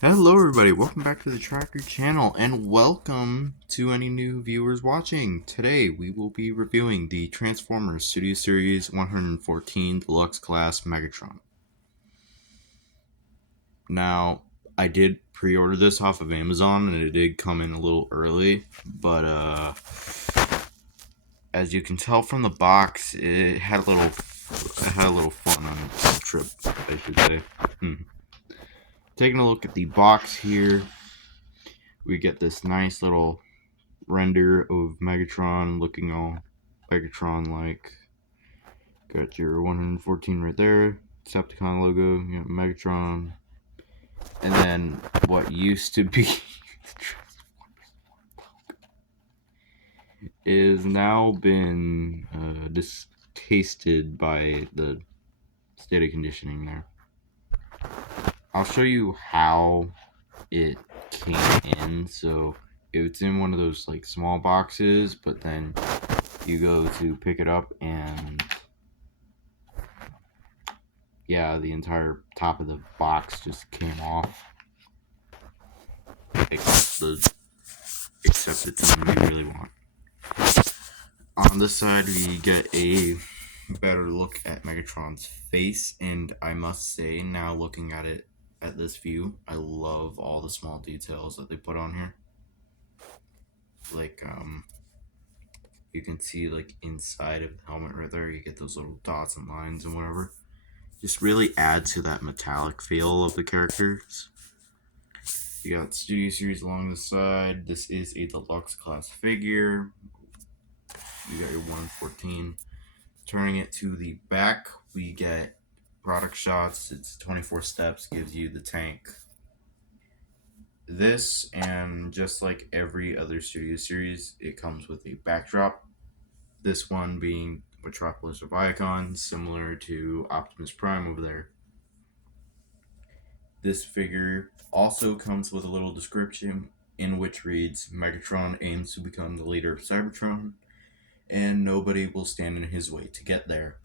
Hello everybody, welcome back to the Tracker channel and welcome to any new viewers watching. Today we will be reviewing the Transformers Studio Series 114 Deluxe Class Megatron. Now, I did pre-order this off of Amazon and it did come in a little early, but as you can tell from the box, it had a little fun on its trip, I should say. Taking a look at the box here, we get this nice little render of Megatron looking all Megatron like. Got your 114 right there, Decepticon logo, you know, Megatron, and then what used to be is now been distasted by the state of conditioning there. I'll show you how it came in. So it's in one of those like small boxes, but then you go to pick it up and yeah, the entire top of the box just came off. Except it's something we really want. On this side, we get a better look at Megatron's face, and I must say, now looking at it at this view, I love all the small details that they put on here. Like, you can see like inside of the helmet right there, you get those little dots and lines and whatever. Just really add to that metallic feel of the characters. You got Studio Series along the side. This is a deluxe class figure. You got your 114. Turning it to the back, we get product shots. It's 24 steps, gives you the tank. This, and just like every other Studio Series, it comes with a backdrop. This one being Metropolis of Icon, similar to Optimus Prime over there. This figure also comes with a little description in which reads, Megatron aims to become the leader of Cybertron, and nobody will stand in his way to get there.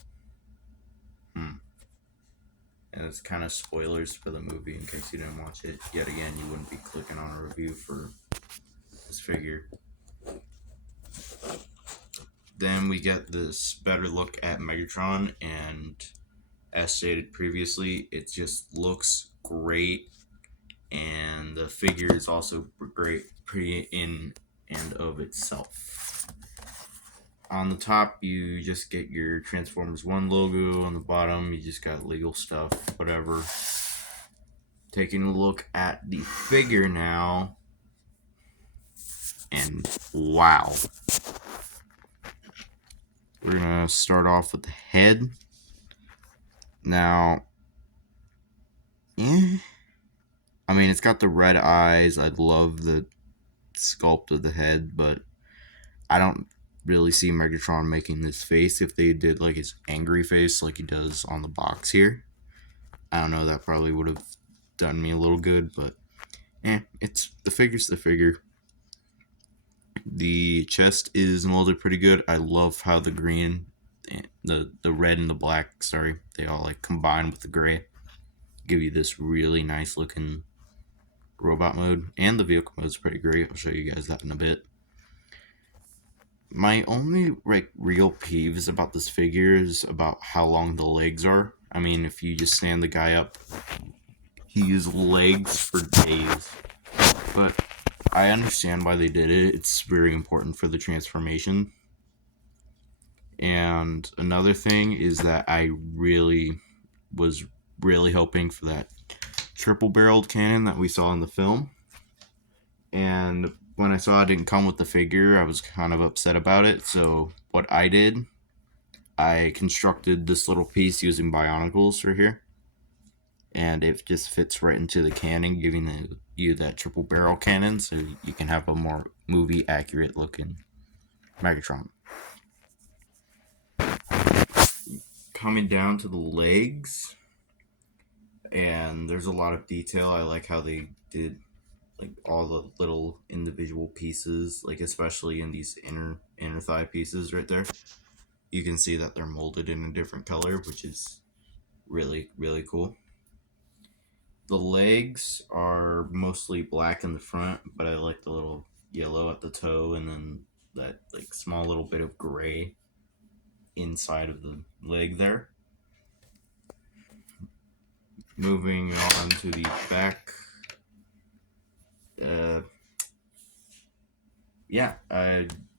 And it's kind of spoilers for the movie in case you didn't watch it. Yet again, you wouldn't be clicking on a review for this figure. Then we get this better look at Megatron, and as stated previously, it just looks great, and the figure is also great, pretty in and of itself. On the top, you just get your Transformers 1 logo. On the bottom, you just got legal stuff, whatever. Taking a look at the figure now, and wow. We're gonna start off with the head. Now, I mean, it's got the red eyes. I love the sculpt of the head, but I don't really see Megatron making this face if they did like his angry face like he does on the box here. I don't know, that probably would have done me a little good, but it's the figure's the figure. The chest is molded pretty good. I love how the green, the red and the black, sorry, they all like combine with the gray. Give you this really nice looking robot mode, and the vehicle mode is pretty great. I'll show you guys that in a bit. My only like real peeves about this figure is about how long the legs are. I mean, if you just stand the guy up, he used legs for days. But I understand why they did it. It's very important for the transformation. And another thing is that I was really hoping for that triple barreled cannon that we saw in the film. And when I saw it didn't come with the figure, I was kind of upset about it. So what I did, I constructed this little piece using Bionicles right here. And it just fits right into the cannon, giving you that triple barrel cannon, so you can have a more movie accurate looking Megatron. Coming down to the legs, and there's a lot of detail. I like how they did like all the little individual pieces, like especially in these inner thigh pieces right there. You can see that they're molded in a different color, which is really cool. The legs are mostly black in the front, but I like the little yellow at the toe and then that like small little bit of gray inside of the leg there. Moving on to the back. Uh,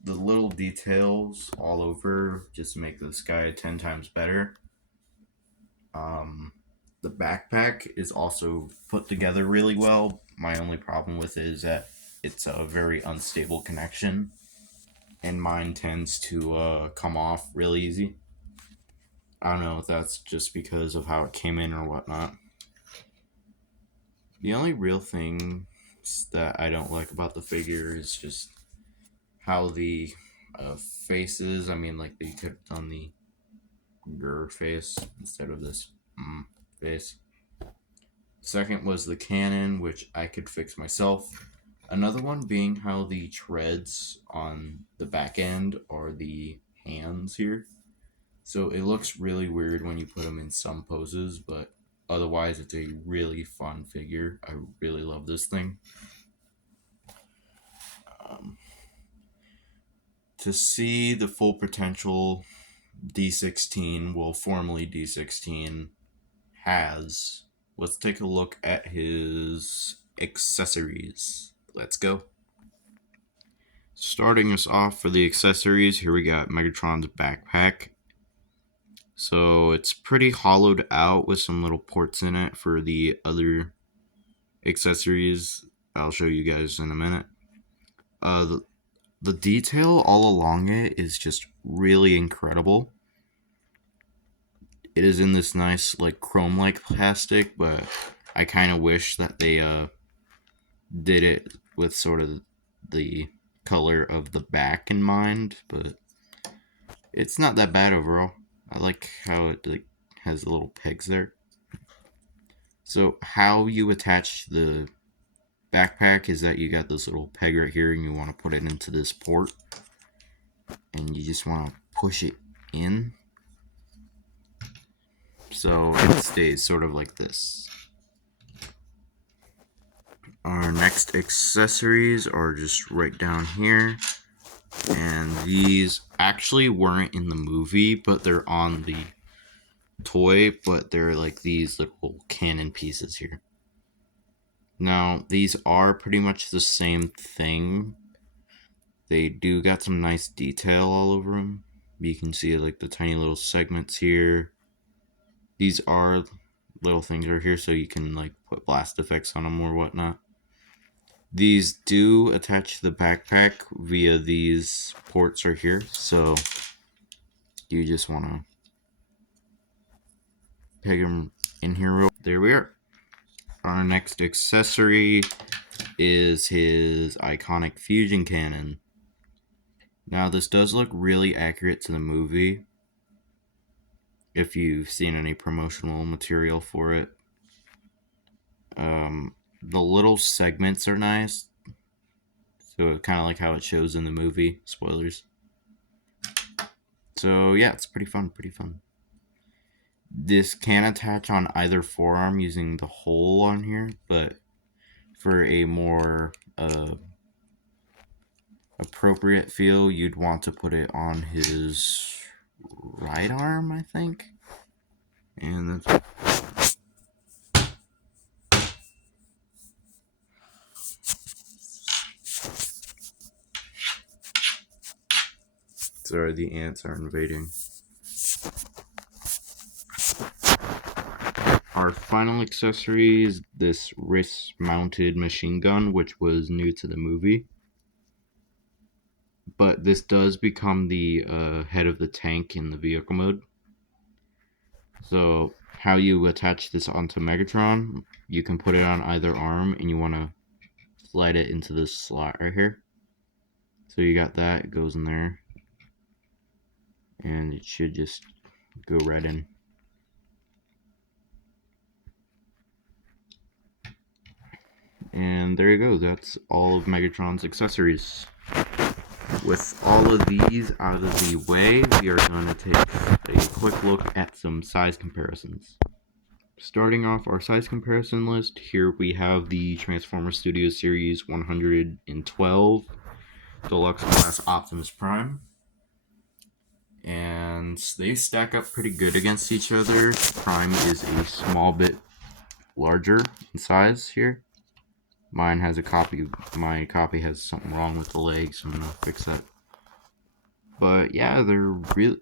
the little details all over just make this guy 10 times better. Um, the backpack is also put together really well. My only problem with it is that it's a very unstable connection, and mine tends to come off really easy. I don't know if that's just because of how it came in or whatnot. The only real thing that I don't like about the figure is just how the faces. I mean, like they could have done the grr face instead of this face. Second was the cannon, which I could fix myself. Another one being how the treads on the back end are the hands here. So it looks really weird when you put them in some poses, but otherwise it's a really fun figure. I really love this thing. To see the full potential D16, well, formerly D16, has, let's take a look at his accessories. Let's go. Starting us off for the accessories, here we got Megatron's backpack. So it's pretty hollowed out with some little ports in it for the other accessories. I'll show you guys in a minute. The detail all along it is just really incredible. It is in this nice like chrome-like plastic, but I kind of wish that they did it with sort of the color of the back in mind, but it's not that bad overall. I like how it like has the little pegs there. So how you attach the backpack is that you got this little peg right here and you want to put it into this port and you just want to push it in so it stays sort of like this. Our next accessories are just right down here, and these actually weren't in the movie, but they're on the toy, but they're like these little cannon pieces here. Now, these are pretty much the same thing. They do got some nice detail all over them. You can see like the tiny little segments here. These are little things right here, so you can like put blast effects on them or whatnot. These do attach to the backpack via these ports right here, so you just want to peg them in here. There we are. Our next accessory is his iconic fusion cannon. Now this does look really accurate to the movie if you've seen any promotional material for it. The little segments are nice, so kind of like how it shows in the movie. Spoilers. So yeah, it's pretty fun. This can attach on either forearm using the hole on here, but for a more appropriate feel, you'd want to put it on his right arm, I think. And that's sorry, the ants are invading. Our final accessory is this wrist-mounted machine gun, which was new to the movie. But this does become the head of the tank in the vehicle mode. So how you attach this onto Megatron, you can put it on either arm and you want to slide it into this slot right here. So you got that, it goes in there. And it should just go right in. And there you go, that's all of Megatron's accessories. With all of these out of the way, we are going to take a quick look at some size comparisons. Starting off our size comparison list, here we have the Transformers Studio Series 112 Deluxe Class Optimus Prime. And they stack up pretty good against each other. Prime is a small bit larger in size here. Mine has a copy. My copy has something wrong with the legs, so I'm gonna fix that. But yeah,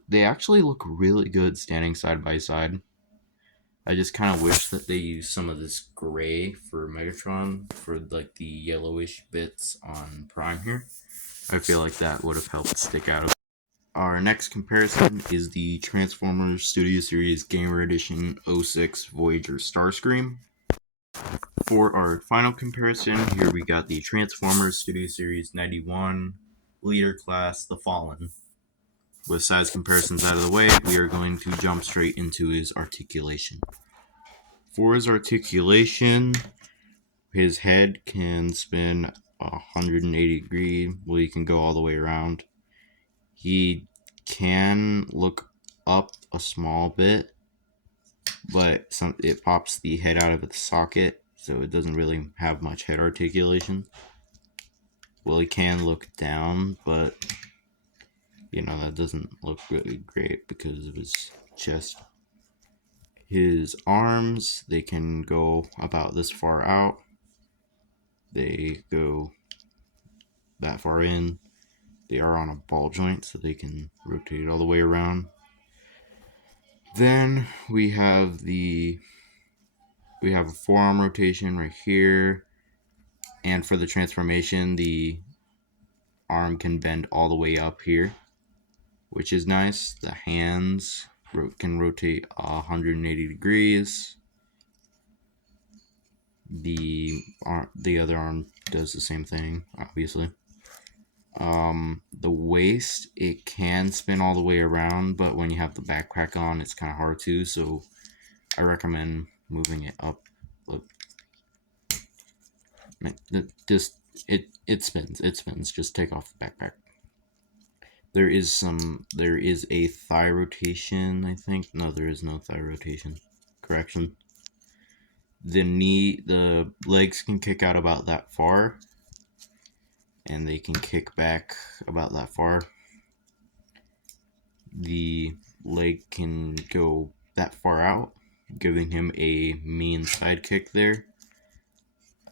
they actually look really good standing side by side. I just kind of wish that they used some of this gray for Megatron for like the yellowish bits on Prime here. I feel like that would have helped stick out. Our next comparison is the Transformers Studio Series Gamer Edition 06 Voyager Starscream. For our final comparison, here we got the Transformers Studio Series 91 Leader Class The Fallen. With size comparisons out of the way, we are going to jump straight into his articulation. For his articulation, his head can spin 180 degrees. Well, you can go all the way around. He can look up a small bit, but it pops the head out of its socket, so it doesn't really have much head articulation. Well, he can look down, but that doesn't look really great because of his chest. His arms, they can go about this far out. They go that far in. They are on a ball joint, so they can rotate all the way around. Then we have a forearm rotation right here, and for the transformation, the arm can bend all the way up here, which is nice. The hands can rotate 180 degrees. The other arm does the same thing, obviously. The waist, it can spin all the way around, but when you have the backpack on, it's kind of hard to, so I recommend moving it up. Look. It spins. Just take off the backpack. There is a thigh rotation, I think. No, there is no thigh rotation. Correction. The legs can kick out about that far, and they can kick back about that far. The leg can go that far out, giving him a mean side kick there.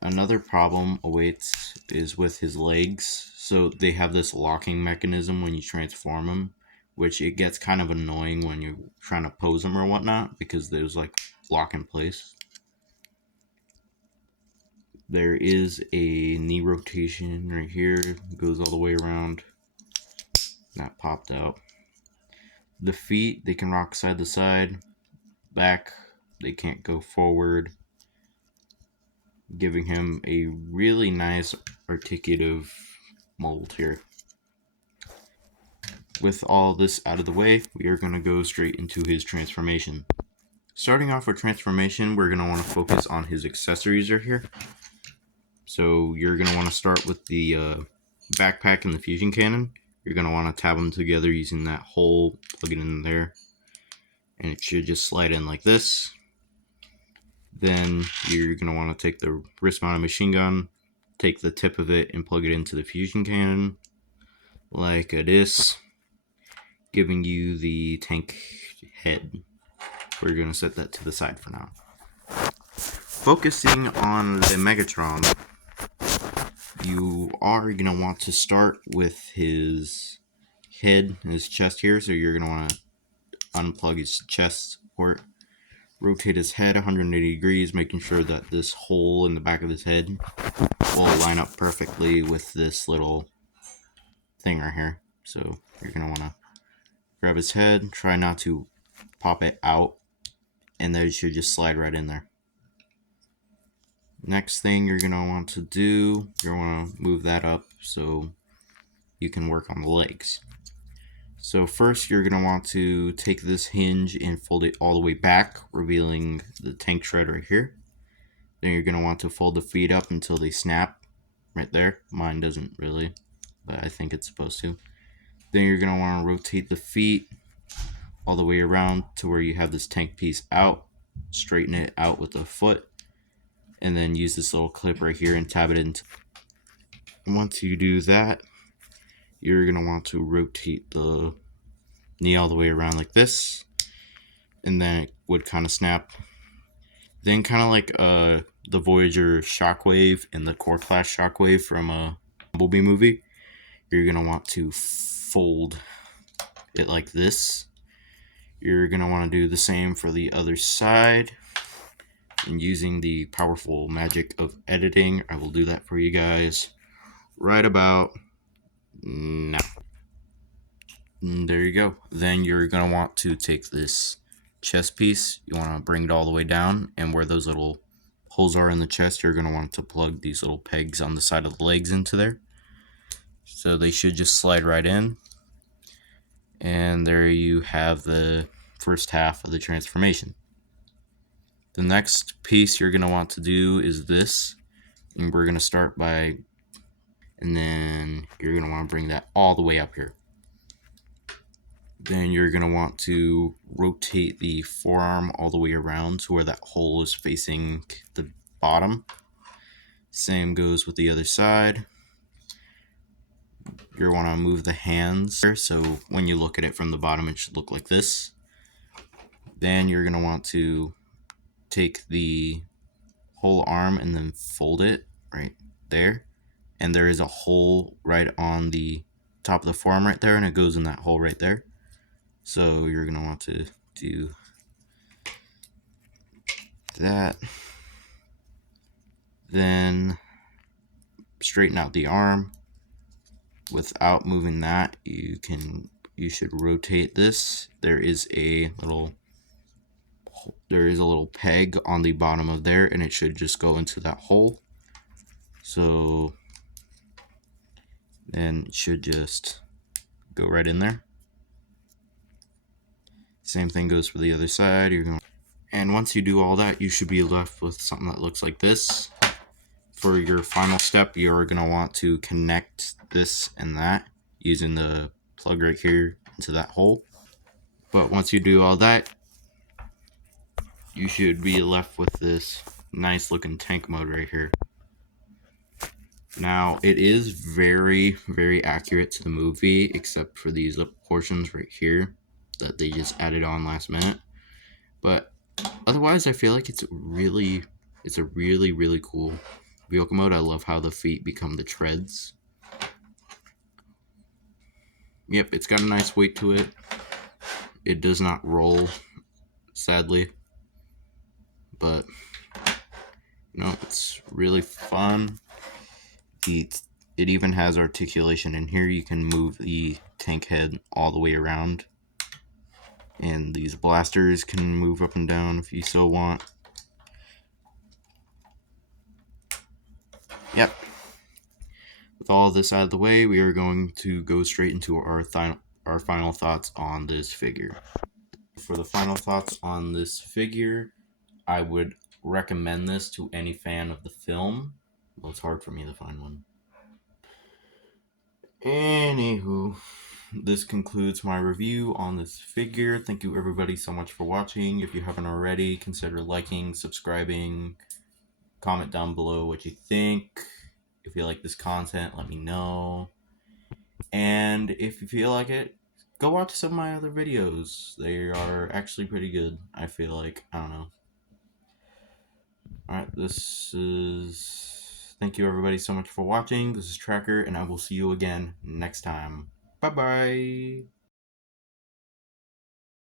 Another problem awaits is with his legs. So they have this locking mechanism when you transform them, which it gets kind of annoying when you're trying to pose them or whatnot, because there's like lock in place. There is a knee rotation right here. It goes all the way around. That popped out. The feet, they can rock side to side. Back, they can't go forward, giving him a really nice articulative mold here. With all this out of the way, we are going to go straight into his transformation. Starting off with transformation, we're going to want to focus on his accessories right here. So you're going to want to start with the backpack and the fusion cannon. You're going to want to tab them together using that hole, plug it in there, and it should just slide in like this. Then you're going to want to take the wrist-mounted machine gun, take the tip of it and plug it into the fusion cannon like this, giving you the tank head. We're going to set that to the side for now. Focusing on the Megatron, you are going to want to start with his head and his chest here. So you're going to want to unplug his chest port, rotate his head 180 degrees, making sure that this hole in the back of his head will line up perfectly with this little thing right here. So you're going to want to grab his head, try not to pop it out, and then it should just slide right in there. Next thing you're going to want to do, you're going to move that up so you can work on the legs. So first you're going to want to take this hinge and fold it all the way back, revealing the tank shred right here. Then you're going to want to fold the feet up until they snap right there. Mine doesn't really, but I think it's supposed to. Then you're going to want to rotate the feet all the way around to where you have this tank piece out. straighten it out with the foot, and then use this little clip right here and tab it into. And once you do that, you're going to want to rotate the knee all the way around like this, and then it would kind of snap. Then kind of like the Voyager shockwave and the Core Class shockwave from a Bumblebee movie, you're going to want to fold it like this. You're going to want to do the same for the other side. And using the powerful magic of editing, I will do that for you guys right about now. And there you go. Then you're going to want to take this chest piece, you want to bring it all the way down, and where those little holes are in the chest, you're going to want to plug these little pegs on the side of the legs into there. So they should just slide right in. And there you have the first half of the transformation. The next piece you're going to want to do is this. And we're going to start by, and then you're going to want to bring that all the way up here. Then you're going to want to rotate the forearm all the way around to where that hole is facing the bottom. Same goes with the other side. You want to move the hands there, so when you look at it from the bottom, it should look like this. Then you're going to want to take the whole arm and then fold it right there. And there is a hole right on the top of the forearm right there, and it goes in that hole right there. So you're going to want to do that. Then straighten out the arm. Without moving that, you should rotate this. There is a little peg on the bottom of there, and it should just go into that hole. So then it should just go right in there. Same thing goes for the other side. And once you do all that, you should be left with something that looks like this. For your final step, you're going to want to connect this and that using the plug right here into that hole. But once you do all that, you should be left with this nice looking tank mode right here. Now, it is very, very accurate to the movie, except for these little portions right here that they just added on last minute. But otherwise, I feel like it's a really, really cool vehicle mode. I love how the feet become the treads. Yep, it's got a nice weight to it. It does not roll, sadly. But, it's really fun. It even has articulation in here. You can move the tank head all the way around. And these blasters can move up and down if you so want. Yep. With all this out of the way, we are going to go straight into our final thoughts on this figure. For the final thoughts on this figure, I would recommend this to any fan of the film. Well, it's hard for me to find one. Anywho, this concludes my review on this figure. Thank you everybody so much for watching. If you haven't already, consider liking, subscribing, comment down below what you think. If you like this content, let me know. And if you feel like it, go watch some of my other videos. They are actually pretty good, I feel like. I don't know. Alright, thank you everybody so much for watching. This is Tracker, and I will see you again next time. Bye-bye!